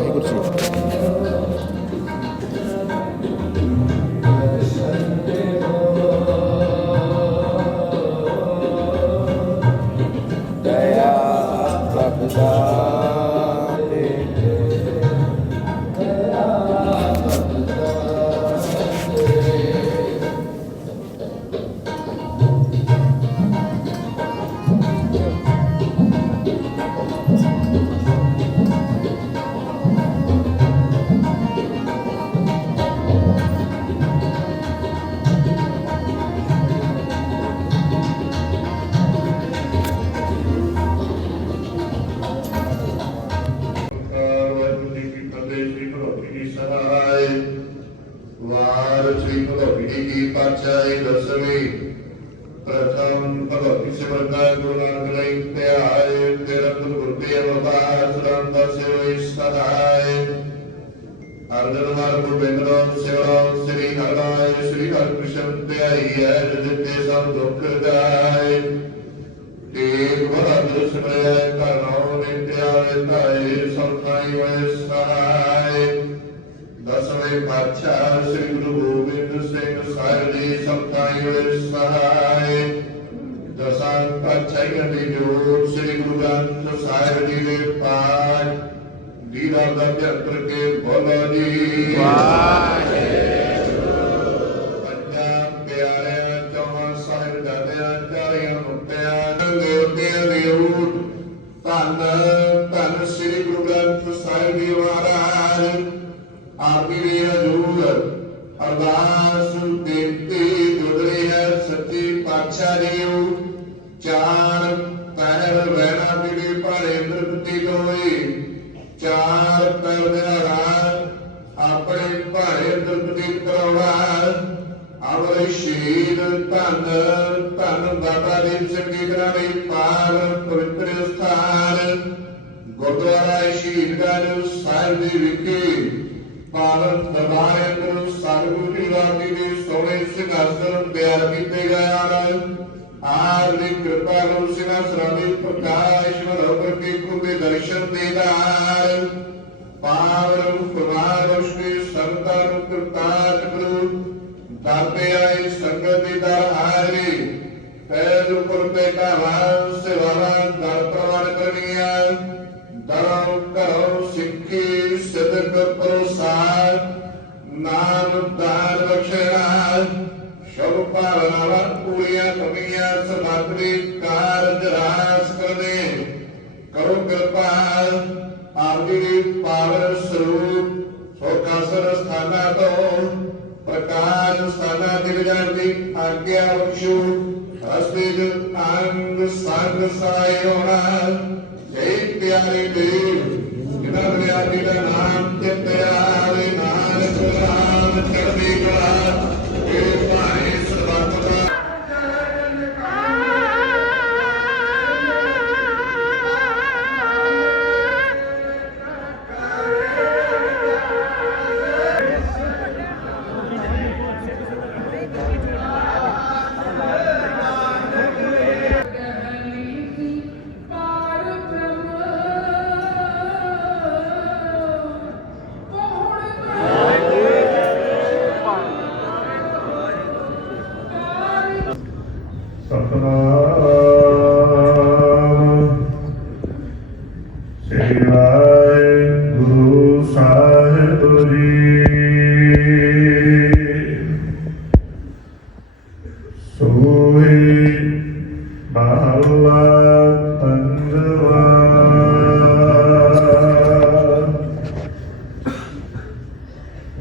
ਵਾਹਿਗੁਰੂ ਜੀ ਦਇਆ ਪਾਤਸ਼ਾਹੀ ਦਸਵੀਂ ਪ੍ਰਥਮ ਭਗਵਤੀ ਸਿਮਰਤਾ ਗੁਰੂ ਨਾਨਕ ਲਈ ਧਿਆਏ ਤੇਰਾ ਗੁਰ ਤੇ ਅਵਤਾਰ ਸਰਨ ਦਸੇ ਹੋਈ ਅਰਜਨ ਮਾਰ ਗੋਬਿੰਦ ਰਾਮ ਸੇਵਾ ਸ੍ਰੀ ਹਰਿ ਸ੍ਰੀ ਹਰਿਕ੍ਰਿਸ਼ਨ ਧਿਆਈ ਹੈ ਜਿਤੇ ਸਭ ਦੁੱਖ ਗਾਏ ਤੇਗ ਬਹਾਦਰ ਸਿਮਰਿਆ ਕਰਨੋ ਪਾਤਸ਼ਾਹੀਆਂ ਦੀ ਸ੍ਰੀ ਗੁਰੂ ਗ੍ਰੰਥ ਸਾਹਿਬ ਜੀ ਦੇ ਪਾਠ। ਦੀਵਾ ਦਾ ਧਿਆਨ ਕੇ ਬੋਲੋ ਜੀ। ਪੰਜਾਂ ਪਿਆਰਿਆਂ ਚੌਹਾਂ ਸਾਹਿਬਜ਼ਾਦਿਆਂ ਚਾਰੀਆਂ ਮੁਕਤਿਆਂ ਦੇਵਤਿਆਂ ਦੀ ਊਟ ਧੰਨ ਧੰਨ ਸ੍ਰੀ ਗੁਰੂ ਗ੍ਰੰਥ ਸਾਹਿਬ ਜੀ ਮਹਾਰਾਜ। ਆਪੀ ਦੀ ਹਜ਼ੂਰ, ਅਰਦਾਸ, ਬੇਨਤੀ ਜੁੜਰੀ ਹੈ ਸੱਚੀ ਪਾਤਸ਼ਾਹ ਜੀਓ। ਚਾਰ ਪਹਿਰ ਵੈਣਾ ਪੀੜੀ ਭਾਰੇ ਦ੍ਰਿਪਤੀ ਹੋਈ ਚਾਰ ਪਹਿਰ ਦਿਹਾੜਾ ਆਪਣੇ ਭਾਰੇ ਦ੍ਰਿਪਤੀ ਕਰਵਾ ਅਮਰ ਸ਼ਹੀਦ ਧੰਨ ਧੰਨ ਬਾਬਾ ਦੀਪ ਸਿੰਘ ਜੀ ਦਾ ਵੀ ਪਾਵਨ ਪਵਿੱਤਰ ਸਥਾਨ। ਗੁਰਦੁਆਰਾ ਸ਼ਹੀਦਗੰਜ ਸਾਹਿਬ ਦੇ ਵਿਖੇ ਪਾਵਨ ਦਰਬਾਰ ਅੰਦਰ ਸਤਿਗੁਰੂ ਜੀ ਦੇ ਸੋਹਣੇ ਸਿੰਘਾਸਨ ਤਿਆਰ ਕੀਤੇ ਗਏ ਹਨ। ਆਪ ਦੀ ਕਿਰਪਾ ਨੂੰ ਸਿੰਘਾਸਨ ਦੇ ਪ੍ਰਕਾਸ਼ ਵਰੋਬਰ ਕੇ ਕੁਬੇ ਦਰਸ਼ਨ ਦੇਦਾਰ ਪਾਵਨ ਕੁਮਾਰ ਰੋਸ਼ਨੀ ਸੰਤਾਂ ਨੂੰ ਕਿਰਤਾਰ ਕਰੋ ਦਾਤੇ ਆਈ ਸੰਗਤ ਦੀ ਦਰ ਹਾਜ਼ਰੀ। ਪੈਜ ਉਪਰ ਤੇ ਕਾਵਾਂ ਸੇਵਾਵਾਂ ਦਰ ਪ੍ਰਵਾਨ ਕਰਨੀਆਂ। ਦਰੋਂ ਕਰੋ ਸਿੱਖੀ ਸਿਦਕ ਪ੍ਰਸਾਦ ਨਾਮ, ਦਾਨ ਬਖਸ਼ਣਾ ਸ਼ੁਭ ਭਾਵਨਾਵਾਂ ਪੂਰੀਆਂ ਕਮੀਆਂ ਸਮਾਤਰੀ ਕਾਰਜ ਰਾਸ ਕਰਨੇ ਕਰੋ ਕਿਰਪਾ ਆਪ ਜੀ ਦੀ ਪਾਵਨ ਸਰੂਪ ਸੋਕਾਸਰ ਸਥਾਨਾਂ ਤੋਂ ਪ੍ਰਕਾਸ਼ ਸਥਾਨਾਂ ਦੇ ਵਿਚਾਰ ਦੀ ਆਗਿਆ ਬਖਸ਼ੂ ਹਸਤੇ ਜੋ ਅੰਗ ਸੰਗ ਸਾਇ ਹੋਣਾ ਜੈ ਪਿਆਰੇ ਦੇਵ ਜਿਨ੍ਹਾਂ ਬਲਿਆਰੀ ਦਾ ਨਾਮ ਤੇ ਪਿਆਰੇ ਨਾਨਕ ਨਾਮ ਚੜ੍ਹਦੀ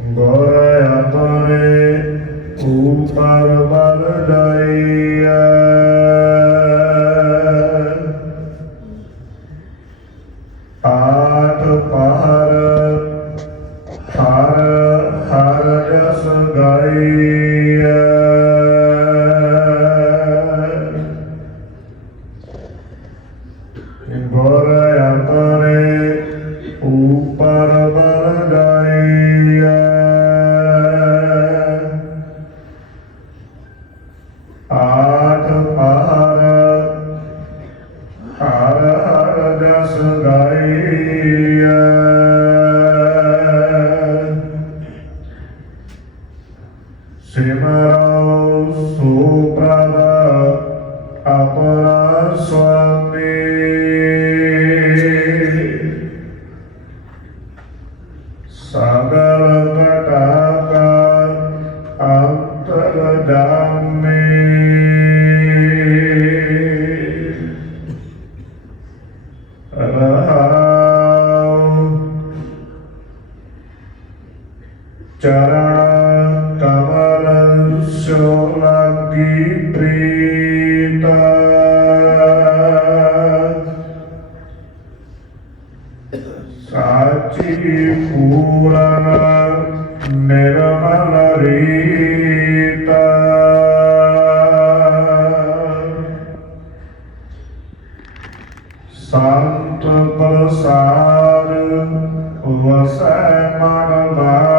ਗੋਰੇ ਆਪਣੇ ਉਪਰ ਬਲ ਜਾਈਐ ਆਠ ਪਹਰ ਹਰ ਹਰ ਰਸ ਗਾਈਐ ਆਠ ਪਾਰ ਹਰ ਹਰ ਜਸ ਗਾਈਐ। ਸਿਮਰਉ ਸੋ ਪ੍ਰਭ ਆਪਣਾ ਸੁਆਮੀ। ਰਾਮ ਚਰਨ ਕਮਲ ਸੋ ਲਾਗੀ ਪ੍ਰੀਤਾ। ਸਾਚੀ ਪੂਰਨ ਨਿਰਮਲ ਰੀ ਪਰਸਾਰ ਵਸੈ ਮਨ ਮਾਰ